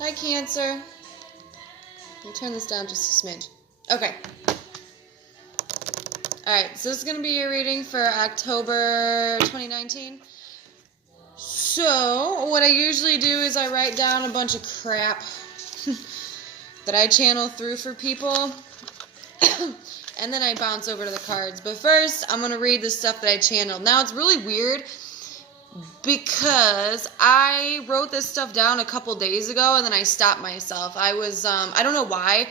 Hi, Cancer. Let me turn this down just a smidge. Okay. Alright, so this is going to be your reading for October 2019. So, what I usually do is I write down a bunch of crap that I channel through for people. And then I bounce over to the cards. But first, I'm going to read the stuff that I channeled. Now, it's really weird because I wrote this stuff down a couple days ago and then I stopped myself. I was, I don't know why,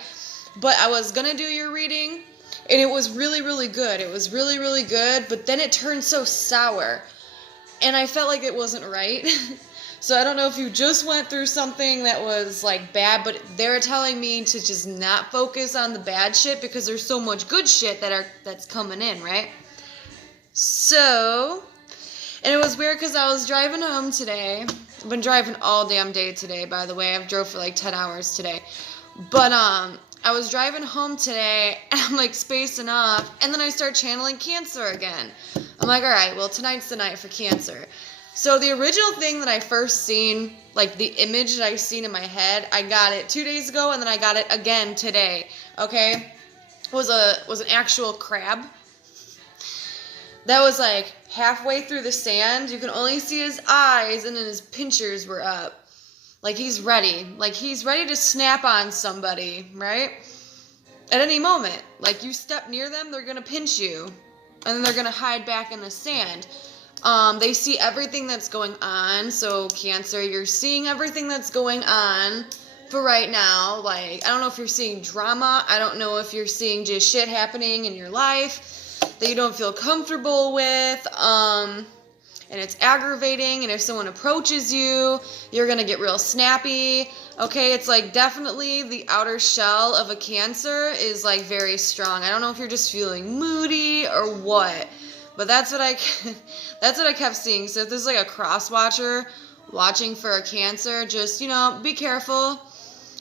but I was going to do your reading and it was really, really good. It was really, really good, but then it turned so sour and I felt like it wasn't right. So I don't know if you just went through something that was like bad, but they're telling me to just not focus on the bad shit because there's so much good shit that's coming in, right? So, and it was weird because I was driving home today. I've been driving all damn day today, by the way. I've drove for like 10 hours today. But I was driving home today and I'm like spacing off and then I start channeling Cancer again. I'm like, all right, well, tonight's the night for Cancer. So the original thing that I first seen, like the image that I seen in my head, I got it 2 days ago and then I got it again today. Okay? Was an actual crab that was like halfway through the sand. You can only see his eyes and then his pinchers were up. Like he's ready. Like he's ready to snap on somebody, right? At any moment. Like you step near them, they're going to pinch you. And then they're going to hide back in the sand. They see everything that's going on. So Cancer, you're seeing everything that's going on for right now. Like, I don't know if you're seeing drama. I don't know if you're seeing just shit happening in your life that you don't feel comfortable with. And it's aggravating. And if someone approaches you, you're going to get real snappy. Okay, it's like definitely the outer shell of a Cancer is like very strong. I don't know if you're just feeling moody or what. But that's what I kept seeing. So if there's like a cross watcher watching for a Cancer, just, be careful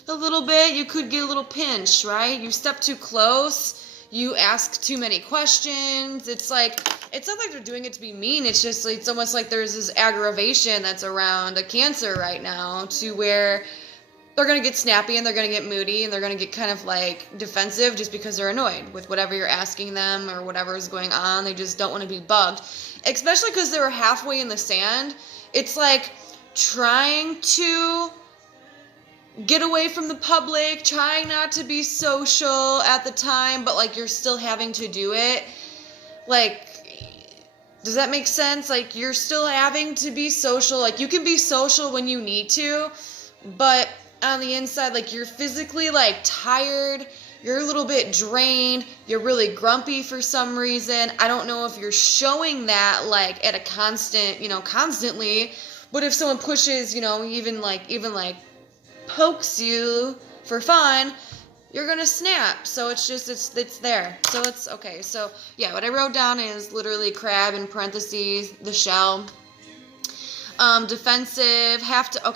a little bit. You could get a little pinch, right? You step too close. You ask too many questions. It's not like they're doing it to be mean. It's just, it's almost like there's this aggravation that's around a Cancer right now to where they're going to get snappy and they're going to get moody and they're going to get kind of like defensive just because they're annoyed with whatever you're asking them or whatever is going on. They just don't want to be bugged, especially because they were halfway in the sand. It's like trying to get away from the public, trying not to be social at the time, but like you're still having to do it. Like, does that make sense? Like you're still having to be social. Like you can be social when you need to, but on the inside, like you're physically like tired, you're a little bit drained, you're really grumpy for some reason. I don't know if you're showing that like at a constantly, but if someone pushes, even like pokes you for fun, you're gonna snap. So it's there. So it's okay. So yeah, what I wrote down is literally crab in parentheses, the shell. Defensive, so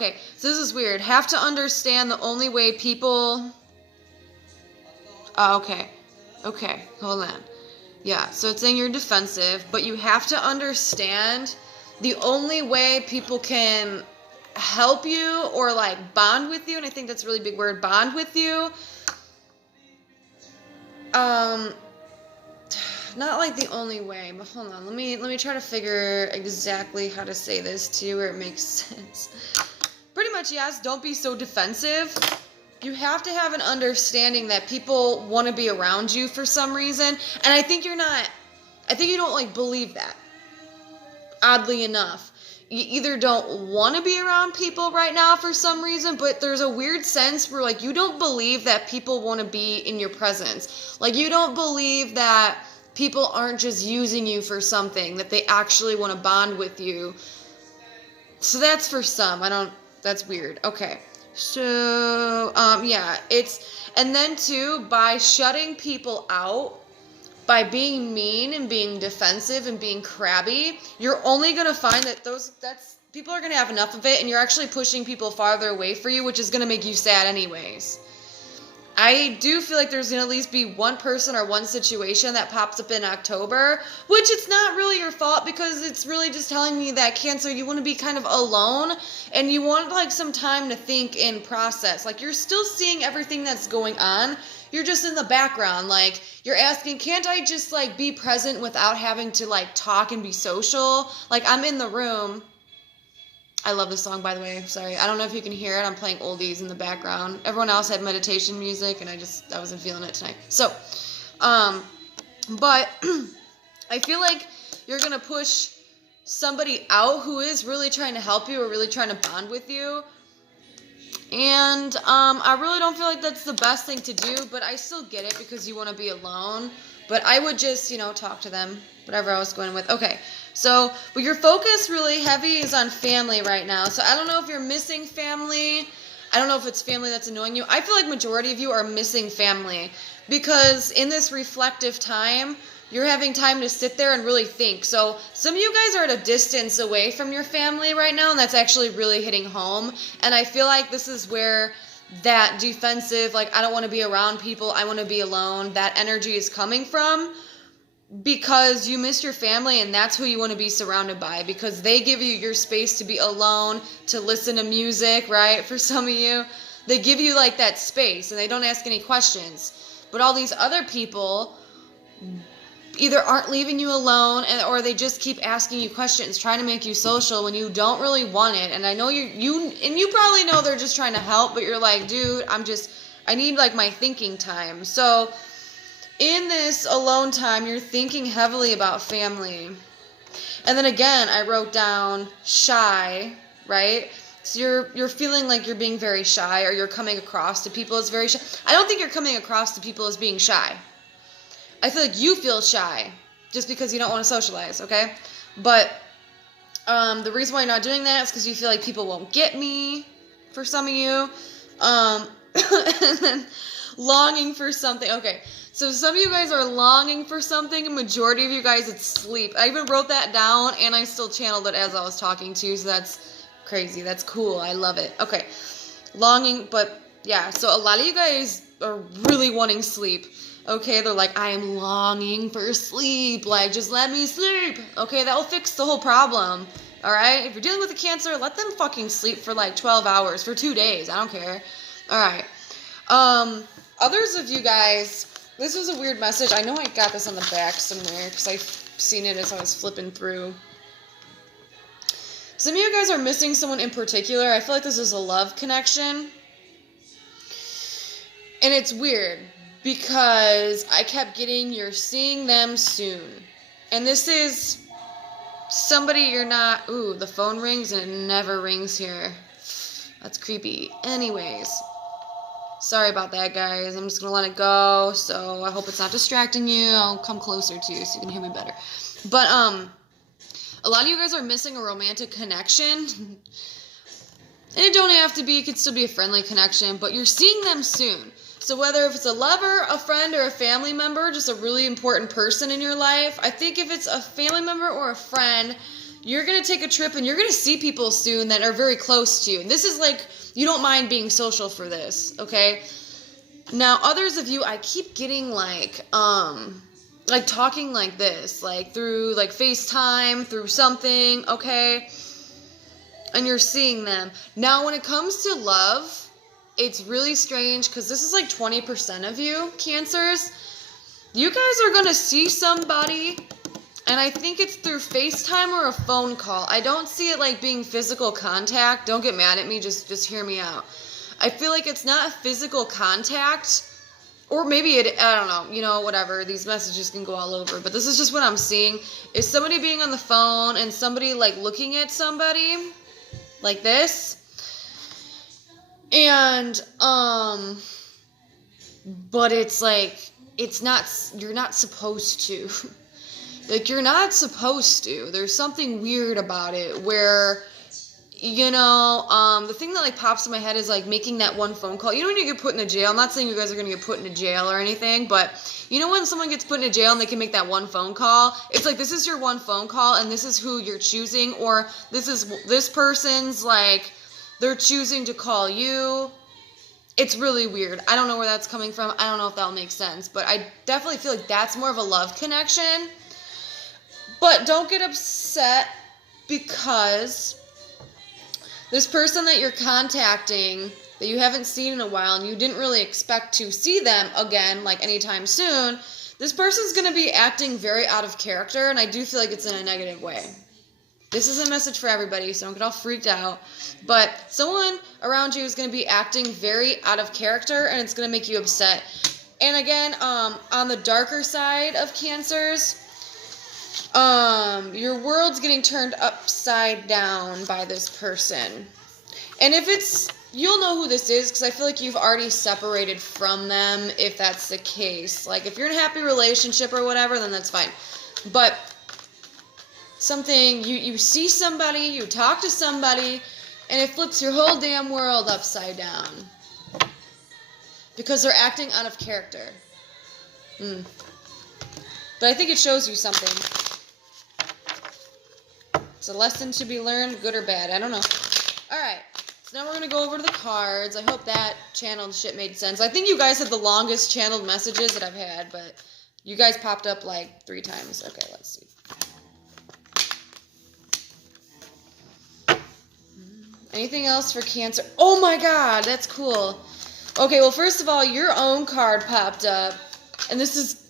this is weird. Have to understand the only way people... okay, hold on. Yeah, so it's saying you're defensive, but you have to understand the only way people can help you or like bond with you, and I think that's a really big word, bond with you. Not like the only way, but hold on. Let me try to figure exactly how to say this to you where it makes sense. Pretty much, yes, don't be so defensive. You have to have an understanding that people want to be around you for some reason. And I think you don't like believe that. Oddly enough. You either don't want to be around people right now for some reason, but there's a weird sense where like you don't believe that people want to be in your presence. Like you don't believe that people aren't just using you for something, that they actually want to bond with you. So that's for some. That's weird. Okay. So, yeah, and then too, by shutting people out, by being mean and being defensive and being crabby, you're only going to find that people are going to have enough of it and you're actually pushing people farther away from you, which is going to make you sad anyways. I do feel like there's going to at least be one person or one situation that pops up in October, which it's not really your fault because it's really just telling me that Cancer, you want to be kind of alone and you want like some time to think and process. Like you're still seeing everything that's going on. You're just in the background. Like you're asking, can't I just like be present without having to like talk and be social? Like I'm in the room. I love this song, by the way. Sorry. I don't know if you can hear it. I'm playing oldies in the background. Everyone else had meditation music, and I wasn't feeling it tonight. So, but I feel like you're going to push somebody out who is really trying to help you or really trying to bond with you. And I really don't feel like that's the best thing to do, but I still get it because you want to be alone. But I would just, talk to them, whatever I was going with. Okay, so, but your focus really heavy is on family right now. So I don't know if you're missing family. I don't know if it's family that's annoying you. I feel like majority of you are missing family because in this reflective time, you're having time to sit there and really think. So some of you guys are at a distance away from your family right now, and that's actually really hitting home. And I feel like this is where that defensive, like, I don't want to be around people, I want to be alone, that energy is coming from because you miss your family and that's who you want to be surrounded by because they give you your space to be alone, to listen to music, right? For some of you, they give you like that space and they don't ask any questions. But all these other people either aren't leaving you alone or they just keep asking you questions, trying to make you social when you don't really want it. And I know you probably know they're just trying to help, but you're like, dude, I need like my thinking time. So in this alone time, you're thinking heavily about family. And then again, I wrote down shy, right? So you're feeling like you're being very shy or you're coming across to people as very shy. I don't think you're coming across to people as being shy. I feel like you feel shy just because you don't want to socialize, okay? But the reason why you're not doing that is because you feel like people won't get me, for some of you. And then longing for something. Okay, so some of you guys are longing for something, and majority of you guys, it's sleep. I even wrote that down, and I still channeled it as I was talking to you, so that's crazy. That's cool. I love it. Okay, longing, but yeah, so a lot of you guys are really wanting sleep. Okay, they're like, I am longing for sleep. Like, just let me sleep. Okay, that will fix the whole problem. All right? If you're dealing with a Cancer, let them fucking sleep for like 12 hours for 2 days. I don't care. All right. Others of you guys, this was a weird message. I know I got this on the back somewhere because I've seen it as I was flipping through. Some of you guys are missing someone in particular. I feel like this is a love connection. And it's weird because I kept getting, you're seeing them soon. And this is somebody you're not, ooh, the phone rings and it never rings here. That's creepy. Anyways, sorry about that, guys. I'm just going to let it go. So I hope it's not distracting you. I'll come closer to you so you can hear me better. But, a lot of you guys are missing a romantic connection. And it don't have to be, it could still be a friendly connection, but you're seeing them soon. So whether if it's a lover, a friend, or a family member, just a really important person in your life, I think if it's a family member or a friend, you're going to take a trip and you're going to see people soon that are very close to you. And this is like, you don't mind being social for this, okay? Now, others of you, I keep getting like talking like this, like through like FaceTime, through something, okay? And you're seeing them. Now, when it comes to love, it's really strange because this is like 20% of you, Cancers. You guys are going to see somebody, and I think it's through FaceTime or a phone call. I don't see it like being physical contact. Don't get mad at me. Just hear me out. I feel like it's not physical contact, or maybe it, I don't know, whatever. These messages can go all over, but this is just what I'm seeing. Is somebody being on the phone and somebody like looking at somebody like this. And, but it's like, it's not, you're not supposed to. Like, you're not supposed to. There's something weird about it where, the thing that, like, pops in my head is, like, making that one phone call. You know when you get put into jail? I'm not saying you guys are going to get put into jail or anything, but you know when someone gets put into jail and they can make that one phone call? It's like, this is your one phone call, and this is who you're choosing, or this person's, like, they're choosing to call you, it's really weird. I don't know where that's coming from. I don't know if that'll make sense, but I definitely feel like that's more of a love connection. But don't get upset because this person that you're contacting that you haven't seen in a while and you didn't really expect to see them again, like anytime soon, this person's going to be acting very out of character, and I do feel like it's in a negative way. This is a message for everybody, so don't get all freaked out. But someone around you is going to be acting very out of character, and it's going to make you upset. And again, on the darker side of Cancers, your world's getting turned upside down by this person. And if it's, you'll know who this is because I feel like you've already separated from them if that's the case. Like, if you're in a happy relationship or whatever, then that's fine. But something, you see somebody, you talk to somebody, and it flips your whole damn world upside down. Because they're acting out of character. But I think it shows you something. It's a lesson to be learned, good or bad. I don't know. Alright. So now we're going to go over to the cards. I hope that channeled shit made sense. I think you guys had the longest channeled messages that I've had, but you guys popped up like 3 times. Okay, let's see. Anything else for Cancer? Oh my god, that's cool. Okay, well, first of all, your own card popped up. And this is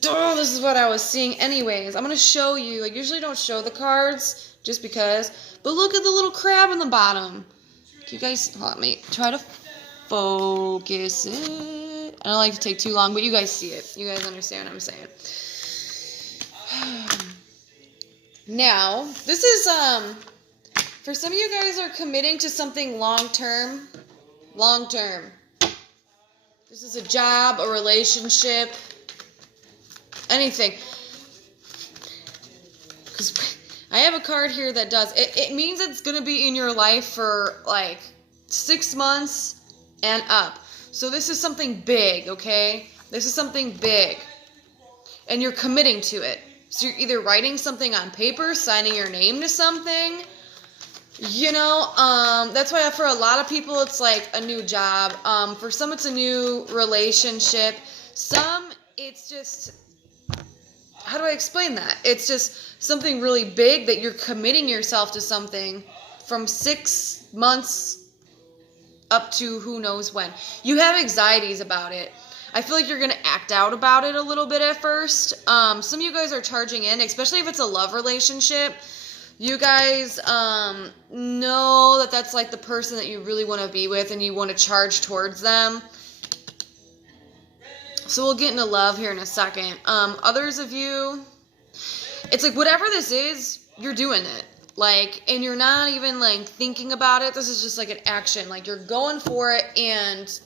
what I was seeing anyways. I'm going to show you. I usually don't show the cards just because. But look at the little crab in the bottom. You guys, let me try to focus it. I don't like to take too long, but you guys see it. You guys understand what I'm saying. Now, this is, for some of you guys are committing to something long-term. Long-term. This is a job, a relationship, anything. Because I have a card here that does. It means it's going to be in your life for like 6 months and up. So this is something big, okay? This is something big. And you're committing to it. So you're either writing something on paper, signing your name to something. You know, that's why for a lot of people it's like a new job. For some it's a new relationship. Some it's just, how do I explain that? It's just something really big that you're committing yourself to something from 6 months up to who knows when. You have anxieties about it. I feel like you're going to act out about it a little bit at first. Some of you guys are charging in, especially if it's a love relationship. You guys know that that's like the person that you really want to be with and you want to charge towards them. So we'll get into love here in a second. Others of you, it's like whatever this is, you're doing it. Like, and you're not even like thinking about it. This is just like an action. Like you're going for it and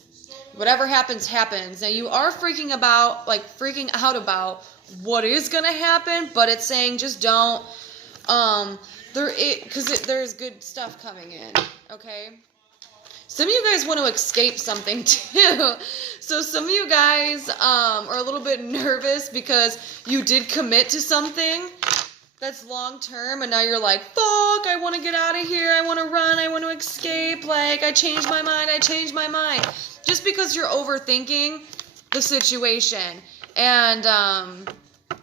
whatever happens, happens. Now you are freaking out about what is going to happen, but it's saying just don't. There's good stuff coming in, okay? Some of you guys want to escape something too. So some of you guys are a little bit nervous because you did commit to something that's long term and now you're like, fuck, I want to get out of here. I want to run. I want to escape. Like, I changed my mind. Just because you're overthinking the situation and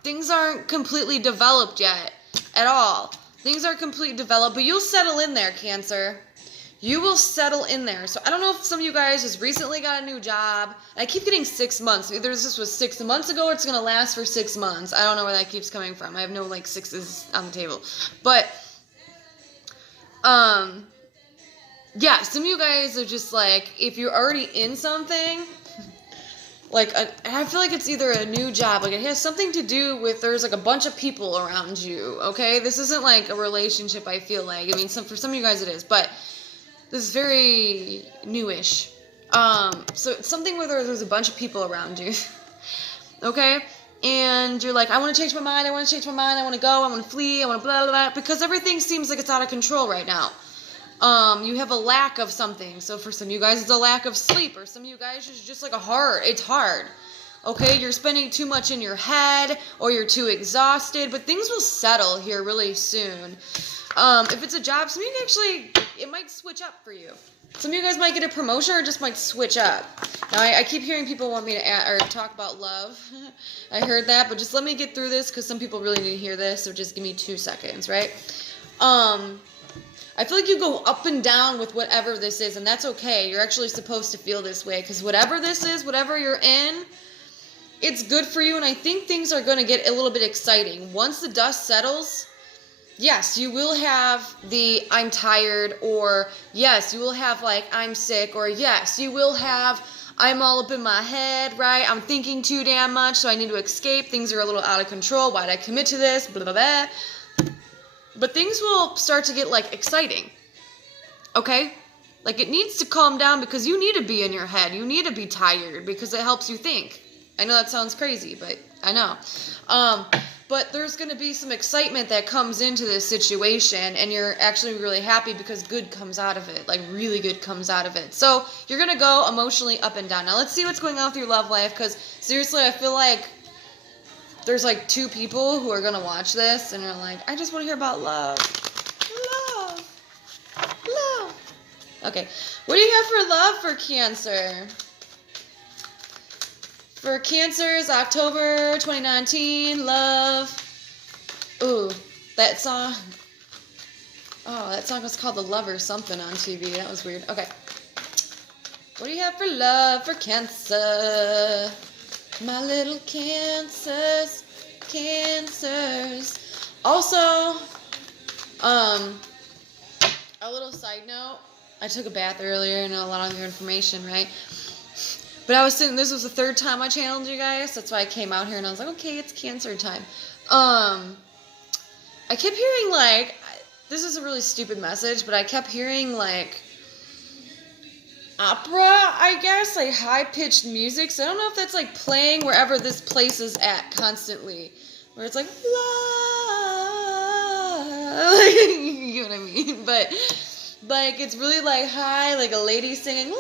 things aren't completely developed yet. At all. Things are completely developed, but you'll settle in there, Cancer. You will settle in there. So I don't know if some of you guys just recently got a new job. I keep getting 6 months. Either this was 6 months ago or it's going to last for 6 months. I don't know where that keeps coming from. I have no like 6s on the table. But, yeah, some of you guys are just like, if you're already in something, like, I feel like it's either a new job, like it has something to do with there's like a bunch of people around you, okay? This isn't like a relationship, I feel like. I mean, for some of you guys it is, but this is very newish. So it's something where there's a bunch of people around you, okay? And you're like, I want to change my mind, I want to go, I want to flee, I want to blah, blah, blah, because everything seems like it's out of control right now. You have a lack of something. So for some of you guys, it's a lack of sleep. Or some of you guys, it's just like it's hard. Okay, you're spending too much in your head or you're too exhausted. But things will settle here really soon. If it's a job, some of you actually, it might switch up for you. Some of you guys might get a promotion or just might switch up. Now, I keep hearing people want me to talk about love. I heard that, but just let me get through this because some people really need to hear this, so just give me 2 seconds, right? I feel like you go up and down with whatever this is, and that's okay. You're actually supposed to feel this way because whatever this is, whatever you're in, it's good for you, and I think things are going to get a little bit exciting. Once the dust settles, yes, you will have the I'm tired, or yes, you will have like I'm sick, or yes, you will have I'm all up in my head, right? I'm thinking too damn much, so I need to escape. Things are a little out of control. Why'd I commit to this? Blah, blah, blah. But things will start to get like exciting, okay? Like it needs to calm down because you need to be in your head. You need to be tired because it helps you think. I know that sounds crazy, but I know. But there's going to be some excitement that comes into this situation, and you're actually really happy because good comes out of it, like really good comes out of it. So you're going to go emotionally up and down. Now let's see what's going on with your love life, because seriously, I feel like there's like 2 people who are going to watch this and are like, I just want to hear about love. Love. Love. Okay. What do you have for love for Cancer? For Cancers, October 2019, love. Ooh, that song. Oh, that song was called The Lover something on TV. That was weird. Okay. What do you have for love for Cancer? My little Cancers. Cancers. Also, a little side note. I took a bath earlier and a lot of your information, right? But I was sitting, this was the 3rd time I channeled you guys. That's why I came out here and I was like, okay, it's Cancer time. I kept hearing like, this is a really stupid message, but I kept hearing like opera, I guess, like high-pitched music. So I don't know if that's like playing wherever this place is at constantly. Where it's like, la, you know what I mean? But like, it's really like high, like a lady singing, la,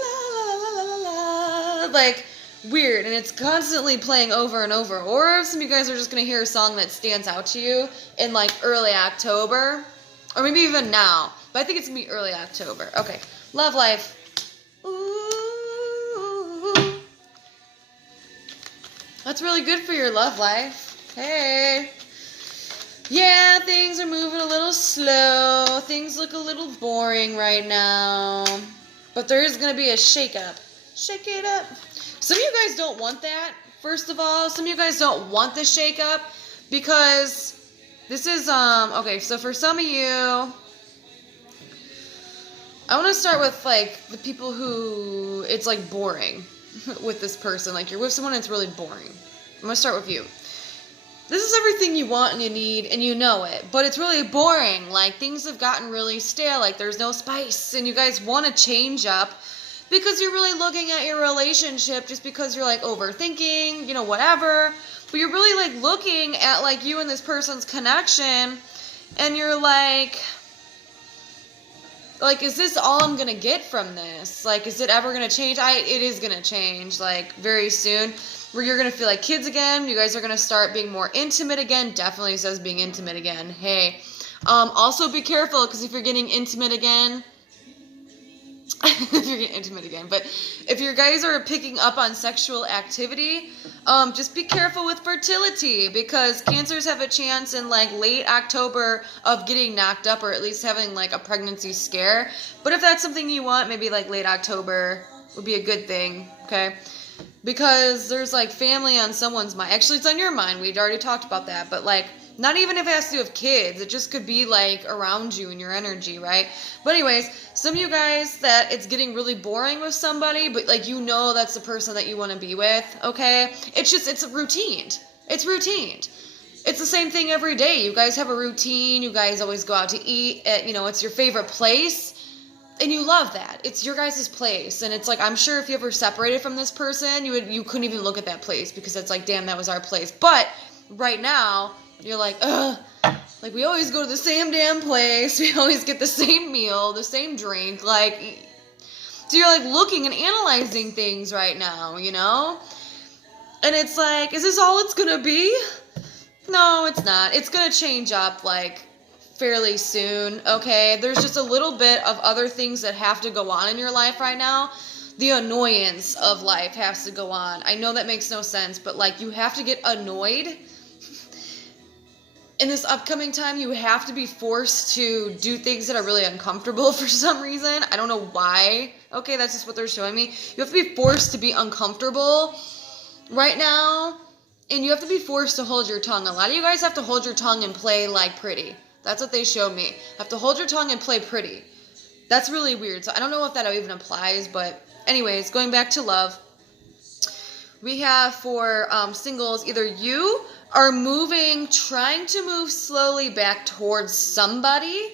like weird, and it's constantly playing over and over. Or some of you guys are just gonna hear a song that stands out to you in like early October, or maybe even now, but I think it's gonna be early October. Okay, love life. Ooh, that's really good for your love life. Hey, yeah, things are moving a little slow. Things look a little boring right now, but there is gonna be a shakeup. Shake it up. Some of you guys don't want that, first of all. Some of you guys don't want the shake up because this is, okay, so for some of you, I want to start with, like, the people who it's, like, boring with this person. Like, you're with someone and it's really boring. I'm going to start with you. This is everything you want and you need, and you know it, but it's really boring. Like, things have gotten really stale. Like, there's no spice, and you guys want to change up. Because you're really looking at your relationship just because you're, like, overthinking, you know, whatever. But you're really, like, looking at, like, you and this person's connection. And you're like, is this all I'm going to get from this? Like, is it ever going to change? It is going to change, like, very soon. Where you're going to feel like kids again. You guys are going to start being more intimate again. Definitely says being intimate again. Hey. Also be careful, because if you're getting intimate again... if you're getting intimate again, but if your guys are picking up on sexual activity, just be careful with fertility, because Cancers have a chance in like late October of getting knocked up, or at least having like a pregnancy scare. But if that's something you want, maybe like late October would be a good thing, okay? Because there's like family on someone's mind. Actually, it's on your mind. We'd already talked about that, but like, not even if it has to do with kids. It just could be, like, around you and your energy, right? But anyways, some of you guys that it's getting really boring with somebody, but, like, you know that's the person that you want to be with, okay? It's just, it's routine. It's routine. It's the same thing every day. You guys have a routine. You guys always go out to eat at, you know, it's your favorite place. And you love that. It's your guys' place. And it's like, I'm sure if you ever separated from this person, you couldn't even look at that place, because it's like, damn, that was our place. But right now... you're like, ugh, like, we always go to the same damn place, we always get the same meal, the same drink, like, so you're, like, looking and analyzing things right now, you know, and it's like, is this all it's gonna be? No, it's not. It's gonna change up, like, fairly soon, okay? There's just a little bit of other things that have to go on in your life right now. The annoyance of life has to go on. I know that makes no sense, but like you have to get annoyed. In this upcoming time, you have to be forced to do things that are really uncomfortable for some reason. I don't know why. Okay, that's just what they're showing me. You have to be forced to be uncomfortable right now. And you have to be forced to hold your tongue. A lot of you guys have to hold your tongue and play like pretty. That's what they showed me. Have to hold your tongue and play pretty. That's really weird. So I don't know if that even applies. But anyways, going back to love. We have for singles, either you are trying to move slowly back towards somebody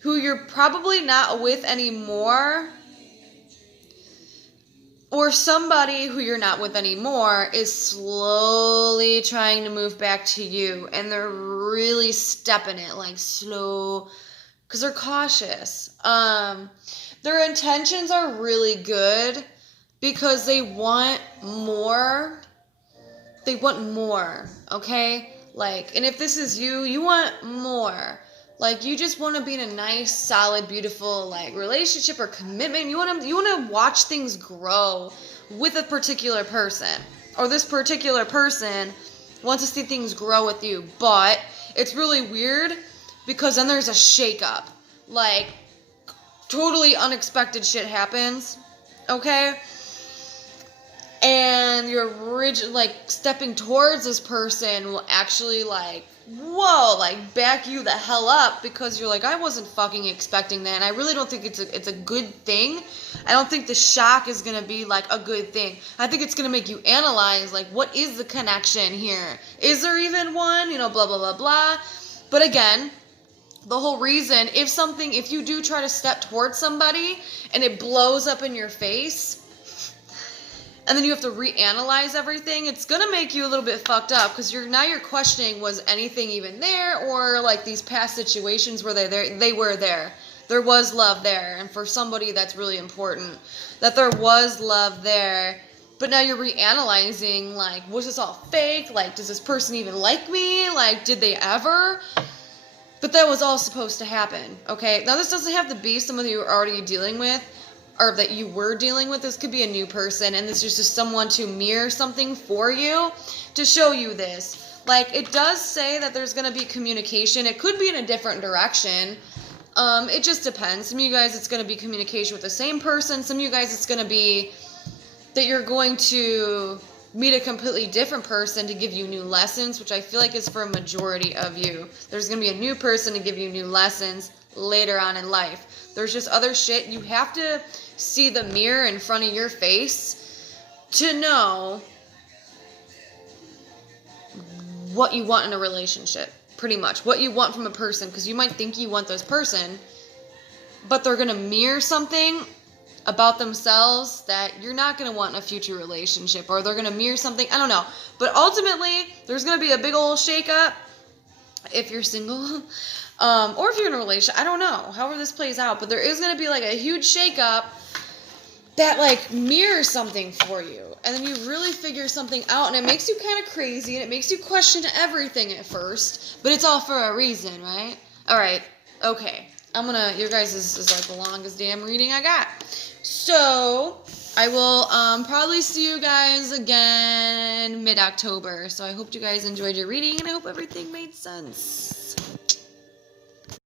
who you're probably not with anymore, or somebody who you're not with anymore is slowly trying to move back to you, and they're really stepping it like slow because they're cautious. Their intentions are really good because they want more. They want more, okay? Like, and if this is you, you want more. Like, you just want to be in a nice, solid, beautiful, like, relationship or commitment. You want to watch things grow with a particular person. Or this particular person wants to see things grow with you. But it's really weird because then there's a shakeup. Like, totally unexpected shit happens, okay? And you're like stepping towards this person will actually like, whoa, like back you the hell up because you're like, I wasn't fucking expecting that. And I really don't think it's a good thing. I don't think the shock is going to be like a good thing. I think it's going to make you analyze like, what is the connection here? Is there even one? You know, blah, blah, blah, blah. But again, the whole reason, if you do try to step towards somebody and it blows up in your face, and then you have to reanalyze everything, it's going to make you a little bit fucked up because you're questioning, was anything even there, or like these past situations were they were there. There was love there, and for somebody that's really important that there was love there. But now you're reanalyzing, like, was this all fake? Like, does this person even like me? Like, did they ever? But that was all supposed to happen, okay? Now this doesn't have to be somebody you're already dealing with, or that you were dealing with. This could be a new person, and this is just someone to mirror something for you to show you this. Like, it does say that there's going to be communication. It could be in a different direction. It just depends. Some of you guys, it's going to be communication with the same person. Some of you guys, it's going to be that you're going to meet a completely different person to give you new lessons, which I feel like is for a majority of you. There's going to be a new person to give you new lessons later on in life. There's just other shit. You have to see the mirror in front of your face to know what you want in a relationship, pretty much. What you want from a person, because you might think you want this person, but they're going to mirror something about themselves that you're not going to want in a future relationship, or they're going to mirror something, I don't know. But ultimately, there's going to be a big old shakeup if you're single. Or if you're in a relationship, I don't know, however this plays out, but there is going to be like a huge shakeup that like mirrors something for you, and then you really figure something out, and it makes you kind of crazy, and it makes you question everything at first, but it's all for a reason, right? All right, okay, your guys is like the longest damn reading I got, so I will probably see you guys again mid-October, so I hope you guys enjoyed your reading, and I hope everything made sense.